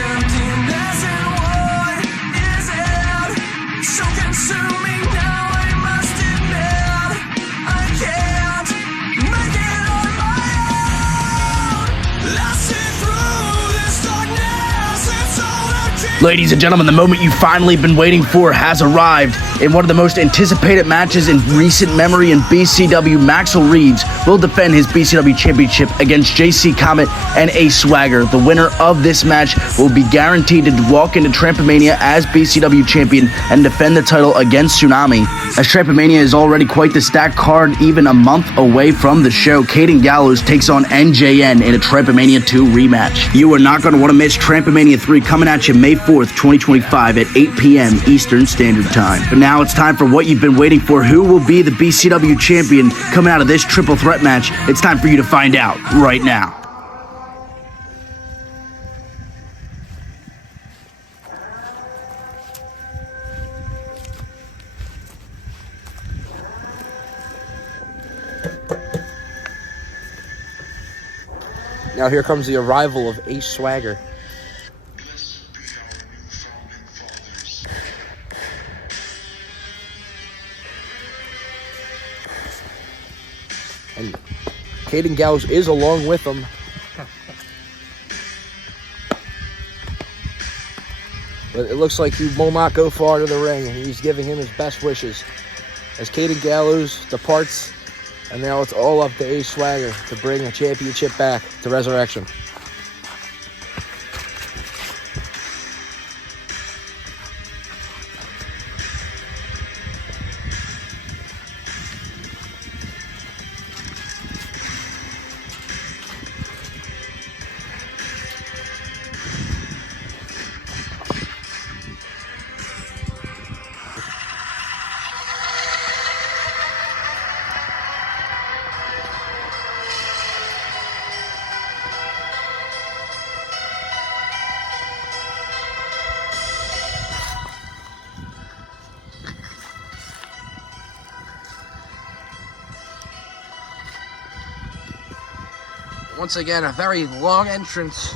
emptiness and what is it? So consuming now, I must admit I can't make it on my own. Lasting through this darkness, it's all I keep. Ladies and gentlemen, the moment you've finally been waiting for has arrived. In one of the most anticipated matches in recent memory in BCW, Maxel Reeves will defend his BCW championship against JC Comet and Ace Swagger. The winner of this match will be guaranteed to walk into Trampomania as BCW champion and defend the title against Tsunami. As Trampomania is already quite the stacked card, even a month away from the show, Caden Gallows takes on NJN in a Trampomania 2 rematch. You are not going to want to miss Trampomania 3 coming at you May 4th, 2025 at 8 p.m. Eastern Standard Time. But now it's time for what you've been waiting for. Who will be the BCW champion coming out of this triple threat match? It's time for you to find out right now. Now here comes the arrival of Ace Swagger. And Caden Gallows is along with him. But it looks like he will not go far to the ring, and he's giving him his best wishes. As Caden Gallows departs, and now it's all up to Ace Swagger to bring a championship back to Resurrection. Once again, a very long entrance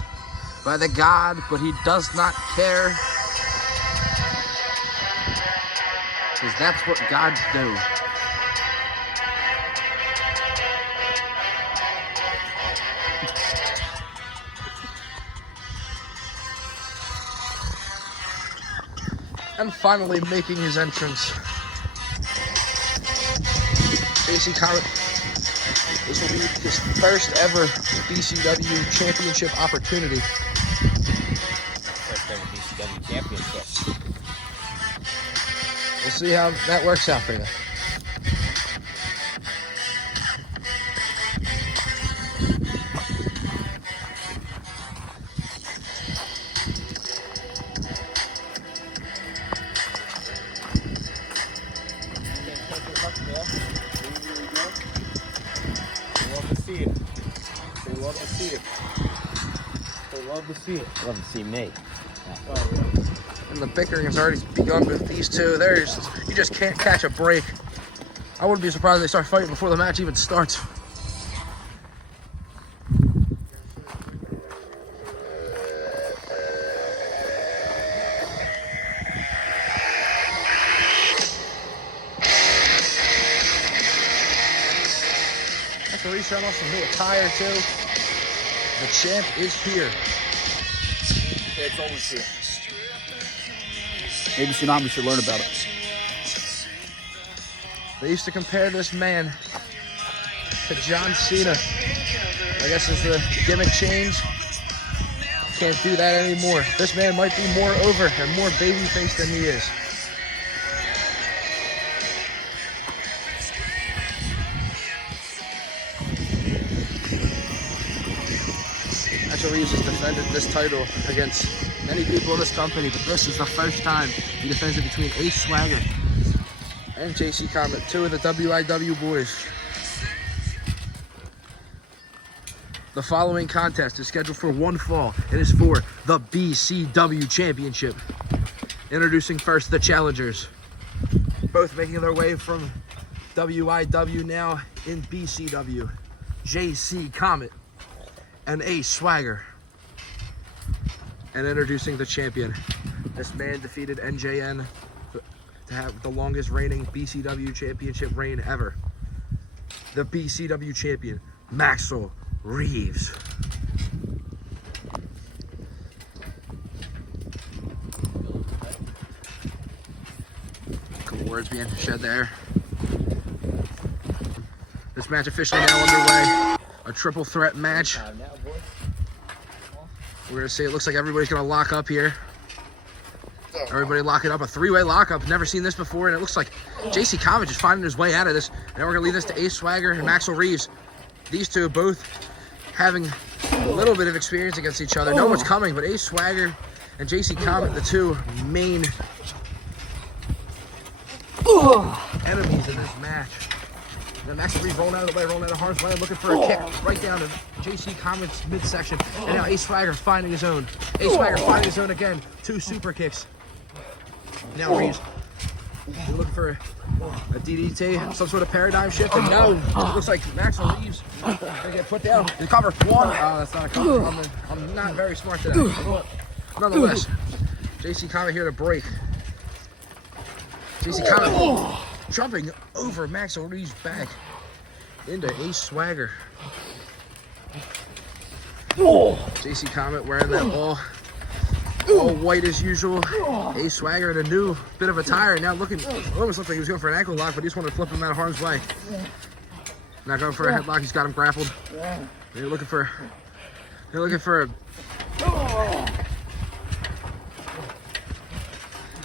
by the god, but he does not care. Because that's what gods do. And finally making his entrance, JC Comet. This will be his first ever BCW championship opportunity. First ever BCW championship. We'll see how that works out for you. Love to see it. They love to see it. Love to see me. Oh, yeah. And the bickering has already begun with these two. You just can't catch a break. I wouldn't be surprised if they start fighting before the match even starts. That's a reshot off some new attire too. The champ is here. Yeah, it's always here. Maybe Tsunami should learn about it. They used to compare this man to John Cena. I guess as the gimmick changed, can't do that anymore. This man might be more over and more babyface than he is. Maxel Reeves has defended this title against many people in this company, but this is the first time he defends it between Ace Swagger and JC Comet, two of the WIW boys. The following contest is scheduled for one fall. It is for the BCW Championship. Introducing first the challengers, both making their way from WIW now in BCW. JC Comet and Ace Swagger. And introducing the champion. This man defeated NJN to have the longest reigning BCW championship reign ever. The BCW champion, Maxel Reeves. Couple words being shed there. This match officially now underway. A triple threat match. We're gonna see, it looks like everybody's gonna lock up here. Everybody lock it up, a three-way lockup. Never seen this before, and it looks like JC Comet just finding his way out of this. Now we're gonna leave this to Ace Swagger and Maxel Reeves. These two both having a little bit of experience against each other. Know what's coming, but Ace Swagger and JC Comet, the two main enemies in this match. Then Maxel Reeves rolling out of the way, rolling out of harm's way, looking for a kick right down to JC Comet's midsection. And now Ace Swagger finding his own. Ace Swagger finding his own again. 2 super kicks. Now Reeves looking for a DDT, some sort of paradigm shift. And now it looks like Maxel Reeves gonna get put down. The cover 1. Oh, that's not a cover. I'm not very smart today. Nonetheless, JC Comet here to break. JC Comet jumping over Maxel Reeves' back into Ace Swagger. JC Comet wearing that all white as usual. Ace Swagger in a new bit of attire. Now looking, almost looked like he was going for an ankle lock, but he just wanted to flip him out of harm's way. Not going for a headlock. He's got him grappled. They're looking for a.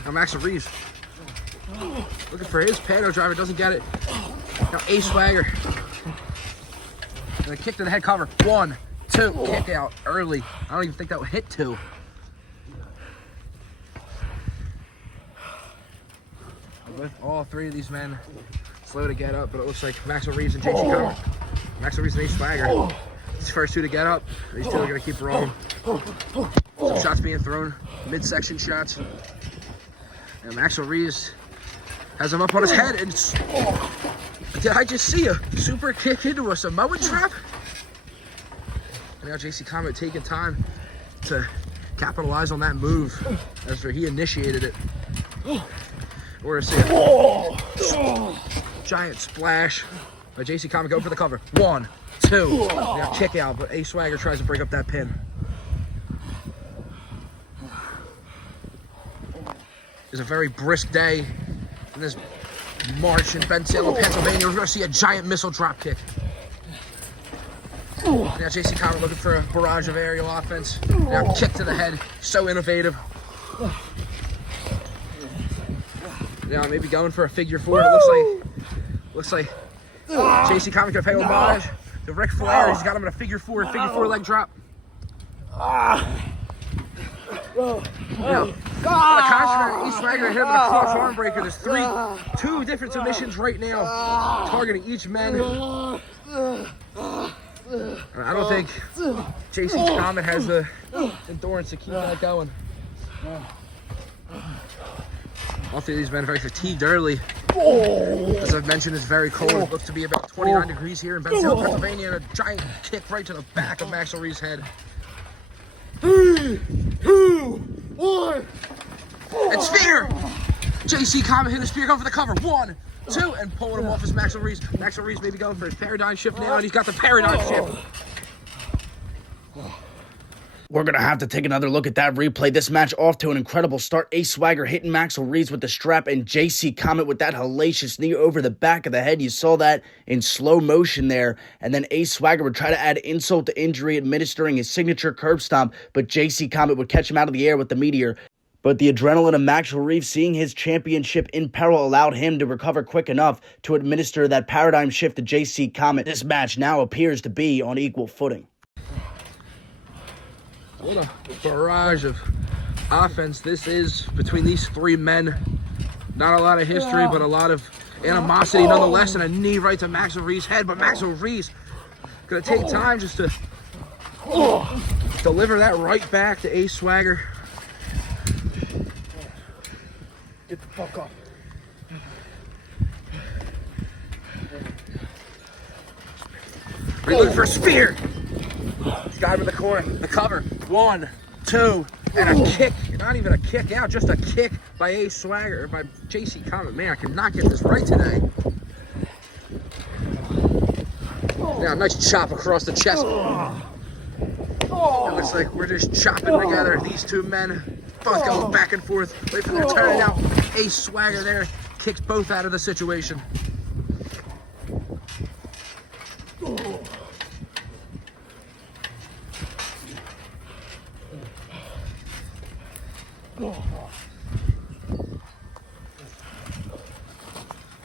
Now Maxel Reeves looking for his pano driver, doesn't get it. Now Ace Swagger. And a kick to the head cover. 1, 2, kick out early. I don't even think that would hit 2. With all 3 of these men slow to get up, but it looks like Maxel Reeves and JC Comet. Maxel Reeves and Ace Swagger. These first 2 to get up. These 2 are gonna keep rolling. Some shots being thrown, midsection shots. And Maxel Reeves has him up on his head, and did I just see a super kick into a Samoan trap? And now JC Comet taking time to capitalize on that move as he initiated it. We're gonna see a giant splash by JC Comet going for the cover. 1, 2, now kick out, but Ace Swagger tries to break up that pin. It's a very brisk day in this March in Bensalem, Pennsylvania. We're going to see a giant missile drop kick. Now JC Comet looking for a barrage of aerial offense. Now kick to the head, so innovative. Now maybe going for a figure 4. It looks like JC Comet could pay homage to Ric Flair. He's got him in a figure 4 leg drop. Now, the contrary, Ace Swagger hit him with a cross arm breaker. There's 2 different submissions right now, targeting each man. I don't think JC Comet has the endurance to keep that going. All 3 of these men are very fatigued early. As I've mentioned, it's very cold. It looks to be about 29 degrees here in Bensalem, Pennsylvania, and a giant kick right to the back of Maxel Reeves' head. 3, 2, 1. And spear! JC Comet hit a spear, going for the cover. 1, 2, and pulling him off as Maxel Reeves. Maxel Reeves maybe going for his paradigm shift now, and he's got the paradigm shift. We're going to have to take another look at that replay. This match off to an incredible start. Ace Swagger hitting Maxel Reeves with the strap, and JC Comet with that hellacious knee over the back of the head. You saw that in slow motion there. And then Ace Swagger would try to add insult to injury, administering his signature curb stomp, but JC Comet would catch him out of the air with the meteor. But the adrenaline of Maxel Reeves seeing his championship in peril allowed him to recover quick enough to administer that paradigm shift to JC Comet. This match now appears to be on equal footing. What a barrage of offense this is between these 3 men. Not a lot of history, but a lot of animosity nonetheless, and a knee right to Maxel Reeves' head. But Maxel Reeves gonna take time just to deliver that right back to Ace Swagger. Get the fuck up. He's looking for a spear. He's got him in the corner. The cover. 1, 2, And a kick, not even a kick out, just a kick by Ace Swagger, or by JC Comet. Man, I cannot get this right today. Now, nice chop across the chest. It looks like we're just chopping together. These two men both going back and forth, wait for their turn out. Ace Swagger there kicks both out of the situation.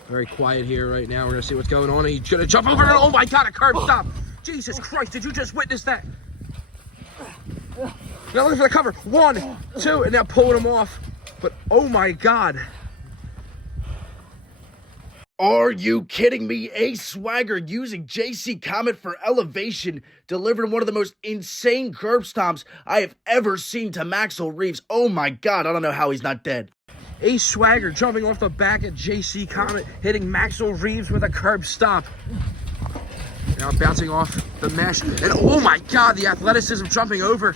Very quiet here right now. We're gonna see what's going on. He's gonna jump over. Oh my God, a curb stop. Jesus Christ, did you just witness that? Now looking for the cover. 1, 2, and now pulling him off. But oh my God. Are you kidding me? Ace Swagger using JC Comet for elevation, delivering one of the most insane curb stomps I have ever seen to Maxel Reeves. Oh my God, I don't know how he's not dead. Ace Swagger jumping off the back of JC Comet, hitting Maxel Reeves with a curb stomp. Now bouncing off the mesh. And oh my God, the athleticism jumping over.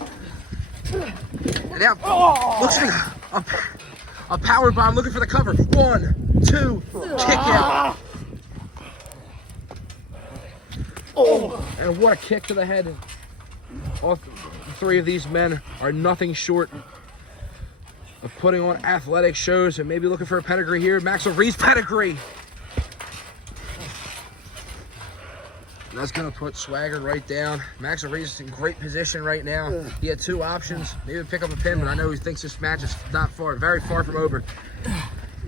And now looks like a power bomb looking for the cover. 1, 2, kick out. And what a kick to the head. All three of these men are nothing short of putting on athletic shows and maybe looking for a pedigree here. Maxel Reeves pedigree. That's gonna put Swagger right down. Maxel Reeves is in great position right now. He had 2 options. Maybe pick up a pin, but I know he thinks this match is not far, very far from over.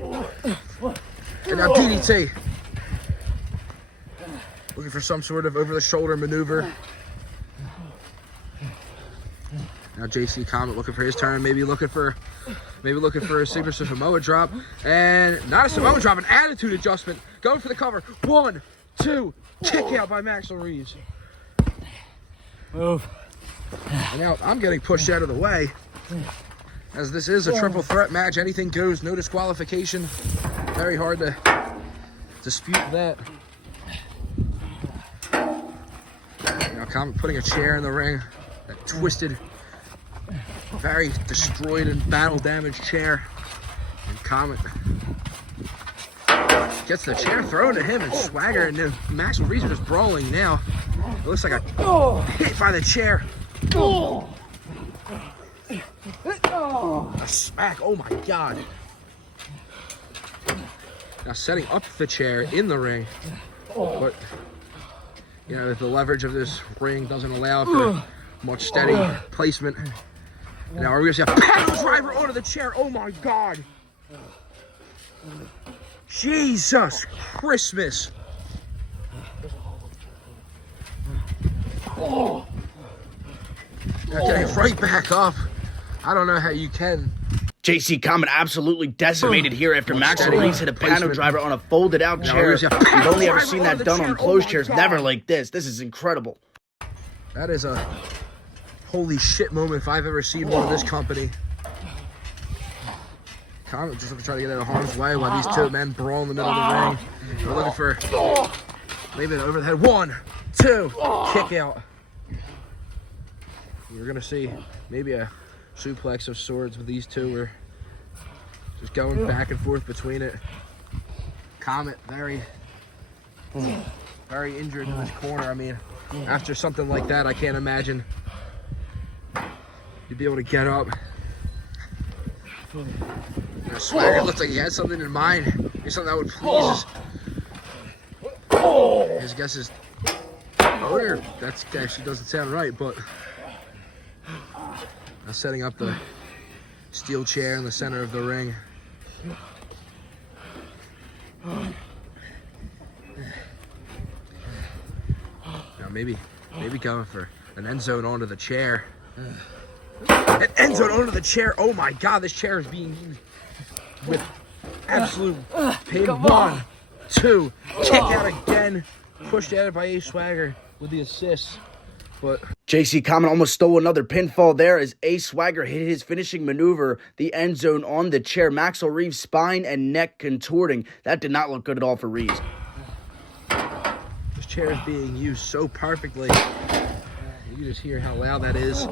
And now DDT. Looking for some sort of over-the-shoulder maneuver. Now JC Comet looking for his turn, maybe looking for a signature Samoa drop, and not a Samoa drop, an attitude adjustment. Going for the cover. 1, 2, kick out by Maxel Reeves. Move. And now I'm getting pushed out of the way, as this is a triple threat match. Anything goes, no disqualification. Very hard to dispute that. Now Comet putting a chair in the ring, that twisted, very destroyed and battle damaged chair. And Comet gets the chair thrown at him, and Swagger and Maxel Reeves are just brawling now. It looks like a hit by the chair. A smack, oh my God. Now setting up the chair in the ring. But, you know, the leverage of this ring doesn't allow for much steady placement. And now we're going to see a pile driver onto the chair. Oh my God. Jesus Christmas. Now getting right back up. I don't know how you can. JC Comet absolutely decimated here after Maxel Reeves hit a panel driver on a folded out chair. We've We've only ever seen that done on closed chairs, never like this. This is incredible. That is a holy shit moment if I've ever seen one of this company. Comet just looking to try to get out of harm's way while these 2 men brawl in the middle of the ring. They're looking for maybe an over the head. 1, 2, kick out. We're gonna see maybe a suplex of sorts with these 2. We're just going back and forth between it. Comet very injured in this corner. I mean, after something like that, I can't imagine you'd be able to get up. Swagger looks like he had something in mind. Maybe something that would please his guess is owner. That actually doesn't sound right, but now setting up the steel chair in the center of the ring. Now maybe going for an end zone onto the chair. An end zone onto the chair. Oh my God, this chair is being used with absolute pain. 1, 2, kick out again. Pushed at it by Ace Swagger with the assist. But JC Comet almost stole another pinfall there as Ace Swagger hit his finishing maneuver, the end zone on the chair. Maxel Reeves' spine and neck contorting. That did not look good at all for Reeves. this chair is being used so perfectly. You can just hear how loud that is.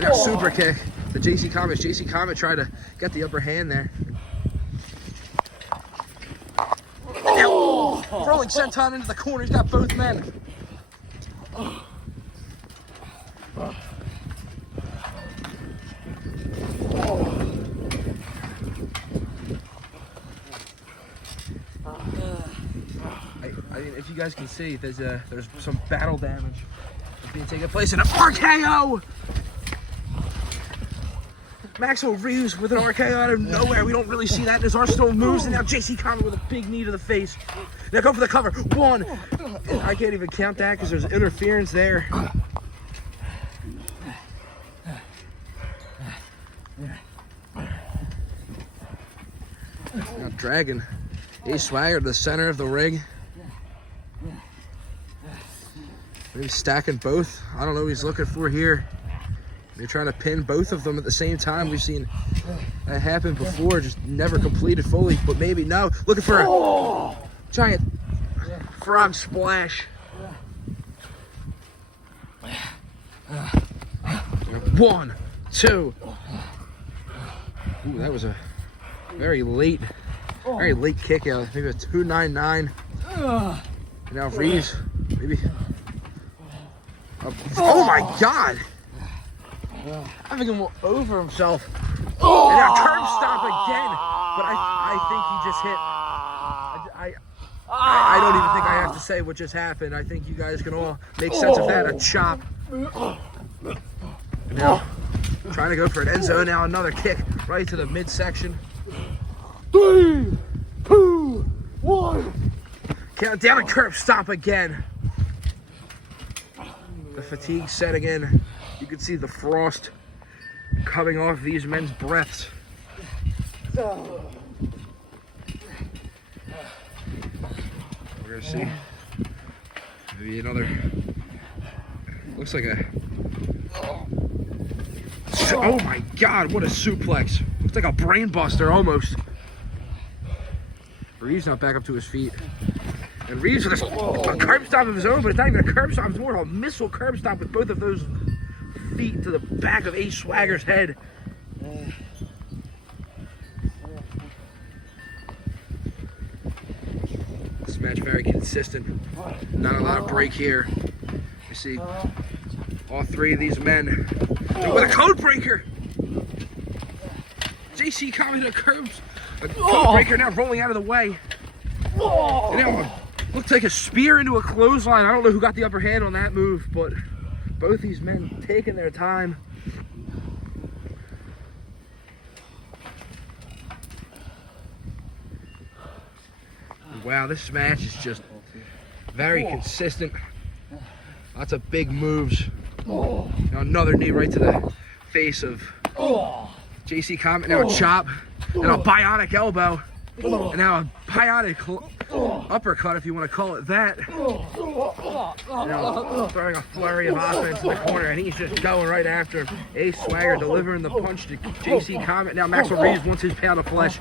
Now super kick to JC Comet. JC Comet tried to get the upper hand there. Now, rolling senton into the corner. He's got both men. I mean, if you guys can see, there's some battle damage being taken place in an RKO. Maxel Reeves with an RKO out of nowhere. We don't really see that in his arsenal moves. And now JC Comet with a big knee to the face. Now go for the cover. One. I can't even count that because there's interference there. Now dragging Ace Swagger to the center of the ring. Maybe stacking both. I don't know what he's looking for here. They're trying to pin both of them at the same time. We've seen that happen before, just never completed fully. But maybe no. Looking for a giant frog splash. One, two. Ooh, that was a very late kick out. Maybe a 299. Now Reeves, maybe. Oh my God! I think he'll over himself. And now curb stomp again. But I think he just hit. I don't even think I have to say what just happened. I think you guys can all make sense of that. A chop. And now trying to go for an end zone. Now another kick right to the midsection. 3, 2, 1. Count down and curb stomp again. The fatigue setting in. You can see the frost coming off these men's breaths. We're gonna see maybe another. Looks like a. Oh my God! What a suplex! Looks like a brain buster almost. Reeves not back up to his feet. And Reeves with a curb stomp of his own, but it's not even a curb stomp, it's more of a missile curb stomp with both of those feet to the back of Ace Swagger's head. This match very consistent. Not a lot of break here. You see all three of these men with a code breaker. JC Comet a code breaker now rolling out of the way. And now looked like a spear into a clothesline. I don't know who got the upper hand on that move, but both these men taking their time. Wow, this match is just very consistent. Lots of big moves. Now another knee right to the face of JC Comet. Now a chop. And a bionic elbow. And now a bionic uppercut, if you want to call it that. Now throwing a flurry of offense in the corner, and he's just going right after him. Ace Swagger delivering the punch to JC Comet. Now Maxel Reeves wants his pound of flesh.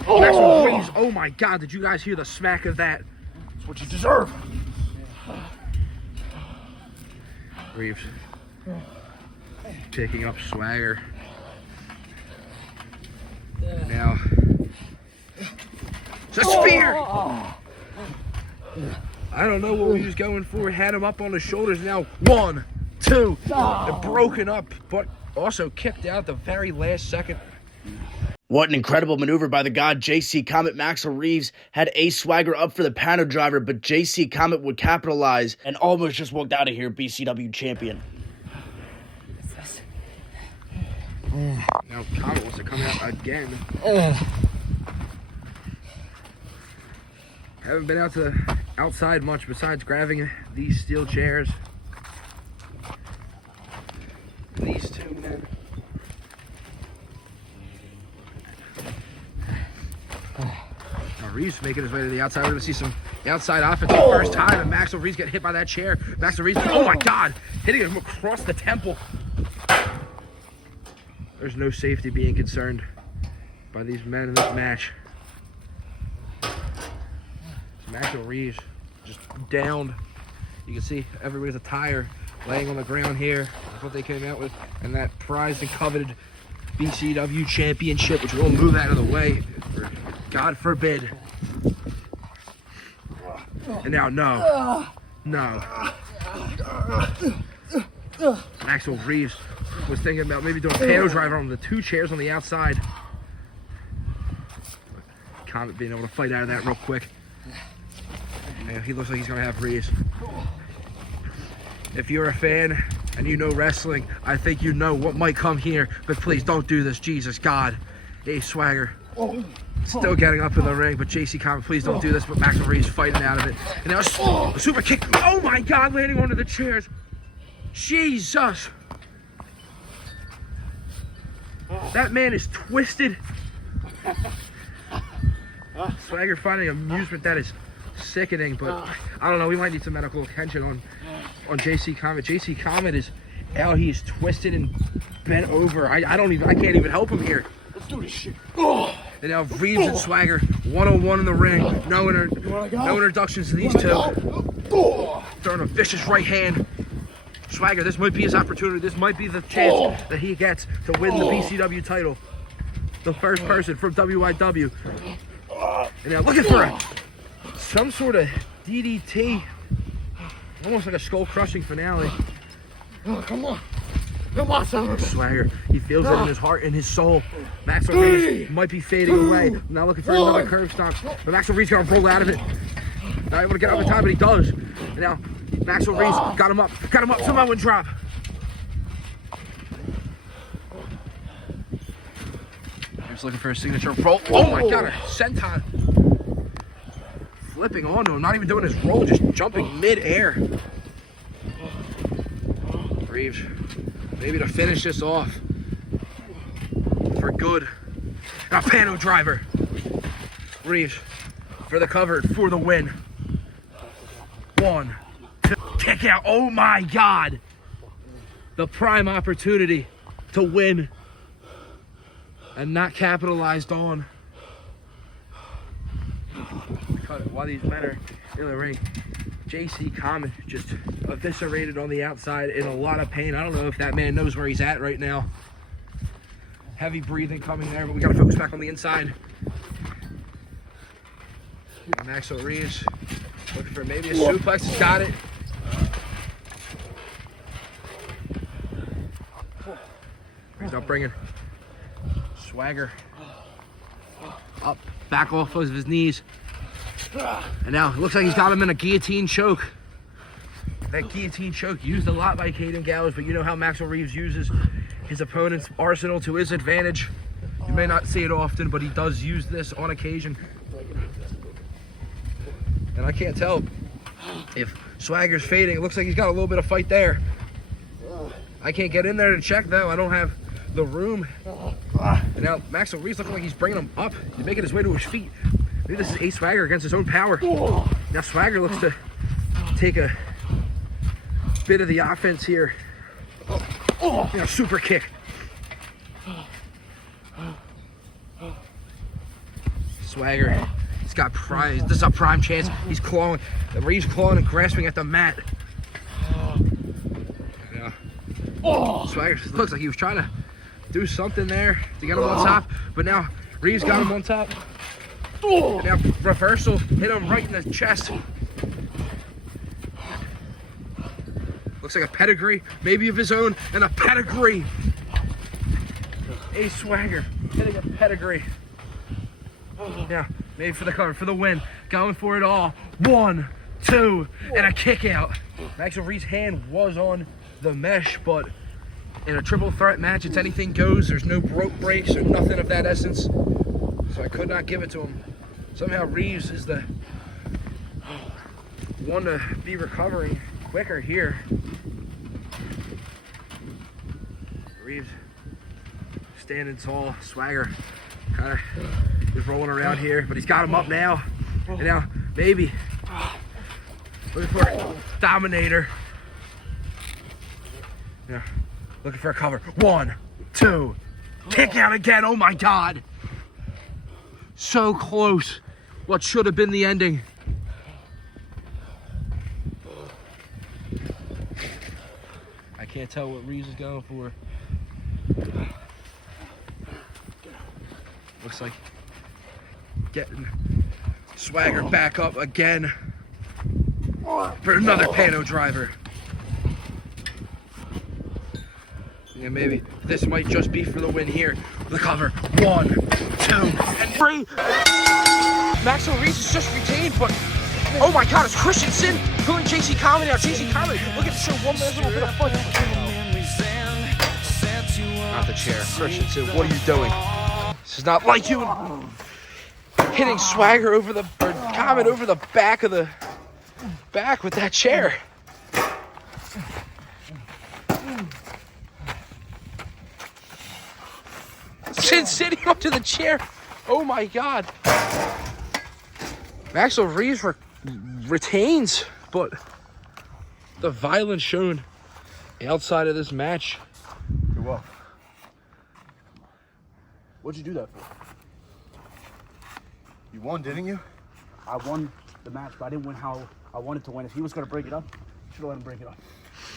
Maxel Reeves, oh my God, did you guys hear the smack of that? That's what you deserve. Reeves picking up Swagger. Now, it's a spear! I don't know what he was going for. Had him up on the shoulders. Now, 1, 2, and broken up, but also kicked out the very last second. What an incredible maneuver by the god JC Comet. Maxel Reeves had Ace Swagger up for the panel driver, but JC Comet would capitalize and almost just walked out of here BCW champion. Now Comet wants to come out again. Haven't been out to the outside much besides grabbing these steel chairs. These two men. Now Reeves making his way to the outside. We're going to see some outside offense for the first time, and Maxel Reeves get hit by that chair. Maxel Reeves, oh my God, hitting him across the temple. There's no safety being concerned by these men in this match. Maxel Reeves just downed. You can see everybody's attire laying on the ground here. That's what they came out with. And that prized and coveted BCW championship, which we'll move out of the way, for God forbid. And now, no. Maxel Reeves was thinking about maybe doing a panel driver on the 2 chairs on the outside. Comet being able to fight out of that real quick. And he looks like he's gonna have Reeves. If you're a fan and you know wrestling, I think you know what might come here, but please don't do this, Jesus God. Hey, Swagger. Still getting up in the ring, but JC Comet, please don't do this, but Maxel Reeves fighting out of it. And now a super kick, oh my God, landing onto the chairs. Jesus. That man is twisted. Swagger finding amusement that is sickening, but I don't know, we might need some medical attention on JC Comet. JC Comet is out, he is twisted and bent over. I can't even help him here. Let's do this shit. And now Reeves and Swagger, 1-on-1 in the ring. No introductions to these two. Throwing a vicious right hand. Swagger, this might be his opportunity. This might be the chance that he gets to win the BCW title. The first person from WIW. And now looking for some sort of DDT. Almost like a skull-crushing finale. Come on, son. Swagger, he feels it in his heart and his soul. Maxel Reeves might be fading away. Now looking for another curve stomp. But Maxel Reeves gonna roll out of it. Not able to get out of time, but he does. And now Maxel Reeves got him up, Samoan drop. He's looking for a signature roll. Oh my God, a senton. Flipping onto him, not even doing his roll, just jumping mid-air. Reeves, maybe to finish this off for good. And a pano driver. Reeves for the cover, for the win. 1, 2, kick out. Oh my God. The prime opportunity to win and not capitalized on. While these men are in the ring, JC Comet just eviscerated on the outside in a lot of pain. I don't know if that man knows where he's at right now. Heavy breathing coming there, but we gotta focus back on the inside. Maxel Reeves looking for maybe a suplex. He's got it. He's not bringing Swagger up, back off of his knees. And now it looks like he's got him in a guillotine choke. That guillotine choke used a lot by Caden Gallows, but you know how Maxel Reeves uses his opponent's arsenal to his advantage. You may not see it often, but he does use this on occasion. And I can't tell if Swagger's fading. It looks like he's got a little bit of fight there. I can't get in there to check though. I don't have the room. And now Maxel Reeves looking like he's bringing him up. He's making his way to his feet. Maybe this is Ace Swagger against his own power. Now Swagger looks to take a bit of the offense here. You know, super kick. Swagger, he's got prime. This is a prime chance. He's clawing. Reeves clawing and grasping at the mat. Yeah. Swagger looks like he was trying to do something there to get him on top, but now Reeves got him on top. And now reversal hit him right in the chest. Looks like a pedigree, maybe of his own, and a pedigree. Ace Swagger hitting a pedigree. Yeah, maybe for the cover, for the win. Going for it all. 1, 2, and a kick out. Maxel Reeves' hand was on the mesh, but in a triple threat match, it's anything goes. There's no broke breaks or nothing of that essence. So I could not give it to him. Somehow Reeves is the one to be recovering quicker here. Reeves standing tall. Swagger kind of is rolling around here, but he's got him up now. And now maybe looking for Dominator. Yeah, looking for a cover. 1, 2, kick out again. Oh my God. So close. What should have been the ending. Can't tell what Reeves is going for. Looks like getting Swagger back up again for another Pano driver. Yeah, maybe this might just be for the win here. The cover. 1, 2, and 3. Maxel Reeves is just retained, but oh my god, it's Christensen pulling JC Comet out. JC Comet looking to show one last little bit of fight. Not the chair. Christensen, what are you doing? This is not like you. Hitting Swagger over the, or Comet over the back of the back with that chair. Sin sitting up to the chair. Oh my god. Maxel Reeves retains, but the violence shown outside of this match. You're welcome. What'd you do that for? You won, didn't you? I won the match, but I didn't win how I wanted to win. If he was going to break it up, should have let him break it up.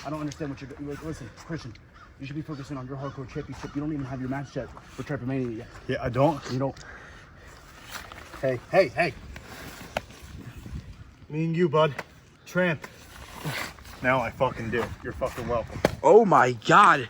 I don't understand what you're doing. Listen, Christian, you should be focusing on your hardcore championship. You don't even have your match yet for Trapomania yet. Yeah, I don't. You don't. Hey. Me and you, bud. Tramp. Now I fucking do. You're fucking welcome. Oh my god.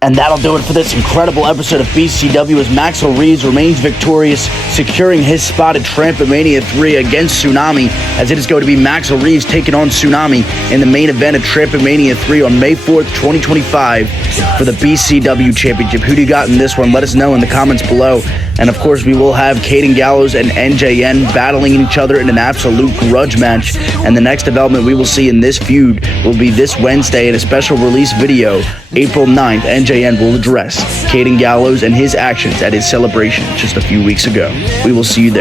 And that'll do it for this incredible episode of BCW as Maxel Reeves remains victorious, securing his spot at Trampomania 3 against Tsunami, as it is going to be Maxel Reeves taking on Tsunami in the main event of Trampomania 3 on May 4th, 2025 for the BCW Championship. Who do you got in this one? Let us know in the comments below. And of course, we will have Caden Gallows and NJN battling each other in an absolute grudge match. And the next development we will see in this feud will be this Wednesday in a special release video, April 9th. NJN will address Caden Gallows and his actions at his celebration just a few weeks ago. We will see you there.